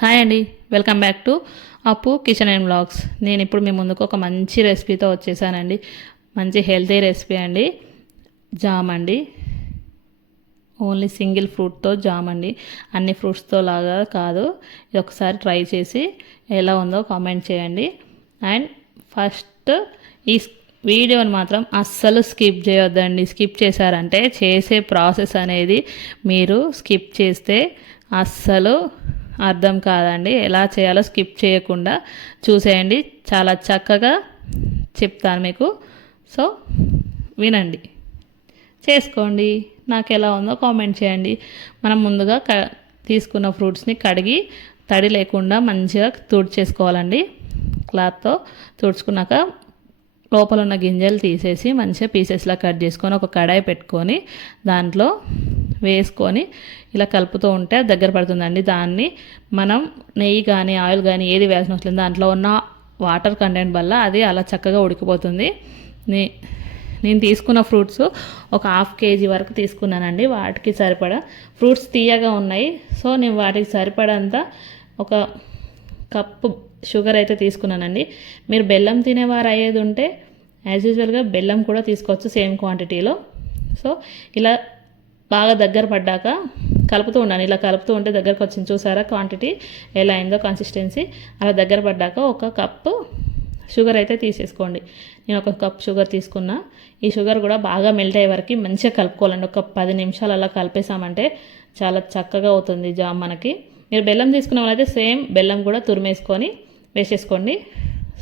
Hi అండి welcome back to Appu kitchen and blogs నేను ఇప్పుడు మీ ముందుకు ఒక మంచి రెసిపీతో వచ్చేసానండి. మంచి హెల్తీ రెసిపీ అండి. జామ్ అండి. ఓన్లీ సింగిల్ ఫ్రూట్తో జామ్ అండి. అన్ని ఫ్రూట్స్తో లాగా కాదు. ఇది ఒకసారి ట్రై చేసి ఎలా ఉందో కామెంట్ చేయండి. అండ్ ఫస్ట్ ఈ వీడియోని మాత్రం అస్సలు స్కిప్ చేయొద్దండి. స్కిప్ చేశారంటే చేసే ప్రాసెస్ అనేది మీరు స్కిప్ చేస్తే అస్సలు అర్థం కాదండి. ఎలా చేయాలో స్కిప్ చేయకుండా చూసేయండి. చాలా చక్కగా చెప్తాను మీకు. సో వినండి. చేసుకోండి. నాకు ఎలా ఉందో కామెంట్ చేయండి. మనం ముందుగా క తీసుకున్న ఫ్రూట్స్ని కడిగి తడి లేకుండా మంచిగా తుడిచేసుకోవాలండి. క్లాత్తో తుడుచుకున్నాక లోపల ఉన్న గింజలు తీసేసి మంచిగా పీసెస్లా కట్ చేసుకొని ఒక కడాయి పెట్టుకొని దాంట్లో వేసుకొని ఇలా కలుపుతూ ఉంటే దగ్గర పడుతుందండి. దాన్ని మనం నెయ్యి కానీ ఆయిల్ కానీ ఏది వేసిన అవసరం దాంట్లో ఉన్న వాటర్ కంటెంట్ వల్ల అది అలా చక్కగా ఉడికిపోతుంది. నే నేను తీసుకున్న ఫ్రూట్స్ ఒక హాఫ్ కేజీ వరకు తీసుకున్నానండి. వాటికి సరిపడా ఫ్రూట్స్ తీయగా ఉన్నాయి. సో నేను వాటికి సరిపడంత ఒక కప్పు షుగర్ అయితే తీసుకున్నానండి. మీరు బెల్లం తినేవారు అయ్యేది ఉంటే యాజ్ యూజువల్గా బెల్లం కూడా తీసుకోవచ్చు సేమ్ క్వాంటిటీలో. సో ఇలా బాగా దగ్గర పడ్డాక కలుపుతూ ఉన్నాను ఇలా కలుపుతూ ఉంటే దగ్గరకు వచ్చింది. చూసారా క్వాంటిటీ ఎలా అయిందో కన్సిస్టెన్సీ అలా దగ్గర పడ్డాక ఒక కప్పు షుగర్ అయితే తీసేసుకోండి. నేను ఒక కప్ షుగర్ తీసుకున్నా. ఈ షుగర్ కూడా బాగా మెల్ట్ అయ్యే వరకు మంచిగా కలుపుకోవాలండి. ఒక పది నిమిషాలు అలా కలిపేసామంటే చాలా చక్కగా అవుతుంది జామ్ మనకి. మీరు బెల్లం తీసుకున్న వాళ్ళైతే సేమ్ బెల్లం కూడా తురిమేసుకొని వేసేసుకోండి.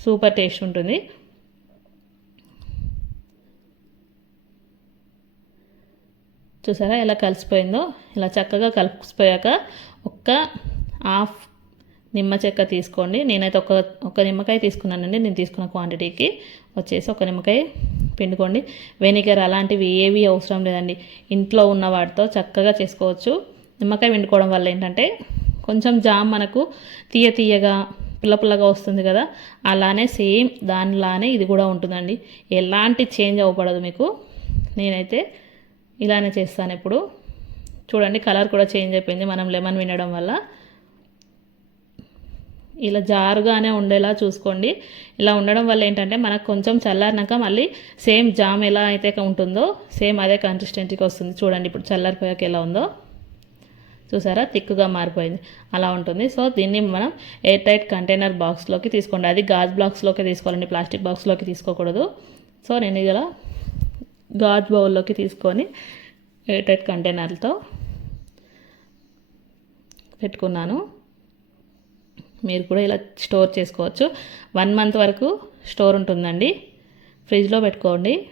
సూపర్ టేస్ట్ ఉంటుంది. చూసారా ఎలా కలిసిపోయిందో? ఇలా చక్కగా కలిసిపోయాక ఒక్క హాఫ్ నిమ్మ చెక్క తీసుకోండి. నేనైతే ఒక ఒక నిమ్మకాయ తీసుకున్నానండి. నేను తీసుకున్న క్వాంటిటీకి వచ్చేసి ఒక నిమ్మకాయ పిండుకోండి. వెనిగర్ అలాంటివి ఏవి అవసరం లేదండి. ఇంట్లో ఉన్న వాటితో చక్కగా చేసుకోవచ్చు. నిమ్మకాయ పిండుకోవడం వల్ల ఏంటంటే కొంచెం జామ్ మనకు తీయ తీయగా పుల్ల పుల్లగా వస్తుంది కదా? అలానే సేమ్ దానిలానే ఇది కూడా ఉంటుందండి. ఎలాంటి చేంజ్ అవ్వబడదు మీకు. నేనైతే ఇలానే చేస్తాను ఇప్పుడు. చూడండి కలర్ కూడా చేంజ్ అయిపోయింది. మనం లెమన్ వినడం వల్ల. ఇలా జారుగానే ఉండేలా చూసుకోండి. ఇలా ఉండడం వల్ల ఏంటంటే మనకు కొంచెం చల్లారినాక మళ్ళీ సేమ్ జామ్ ఎలా అయితే ఉంటుందో సేమ్ అదే కన్సిస్టెన్సీకి వస్తుంది. చూడండి ఇప్పుడు చల్లారిపోయాక ఎలా ఉందో. చూసారా? థిక్గా మారిపోయింది. అలా ఉంటుంది. సో దీన్ని మనం ఎయిర్ టైట్ కంటైనర్ బాక్స్లోకి తీసుకోండి. అది గాజ్ బాక్స్లోకి తీసుకోవాలండి. ప్లాస్టిక్ బాక్స్లోకి తీసుకోకూడదు. సో నేను ఇలా గాజ్ బౌల్లోకి తీసుకొని ఎయిటెడ్ కంటైనర్లతో కంటైనర్తో పెట్టుకున్నాను. మీరు కూడా ఇలా స్టోర్ చేసుకోవచ్చు. వన్ మంత్ వరకు స్టోర్ ఉంటుందండి. ఫ్రిడ్జ్లో పెట్టుకోండి.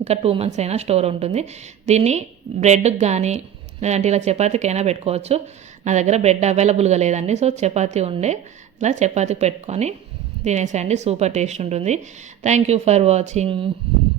ఇంకా టూ మంత్స్ అయినా స్టోర్ ఉంటుంది. దీన్ని బ్రెడ్కి కానీ లేదంటే ఇలా చపాతీకైనా పెట్టుకోవచ్చు. నా దగ్గర బ్రెడ్ అవైలబుల్గా లేదండి. సో చపాతీ ఉండే ఇలా చపాతీ పెట్టుకొని తినేసేయండి. సూపర్ టేస్ట్ ఉంటుంది. Thank you for watching.